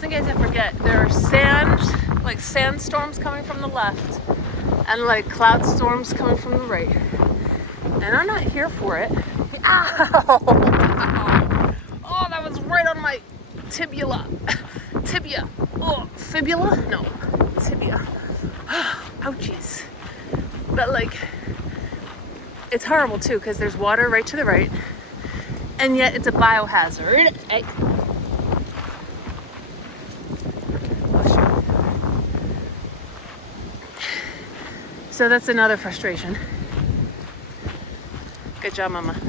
just in case I forget, there are sandstorms coming from the left and like cloud storms coming from the right. And I'm not here for it. Ow! Oh, that was right on my tibia. Oh, fibula? No, tibia. Ouchies. But like, it's horrible too because there's water right to the right, and yet it's a biohazard. Hey. So that's another frustration. Good job, Mama.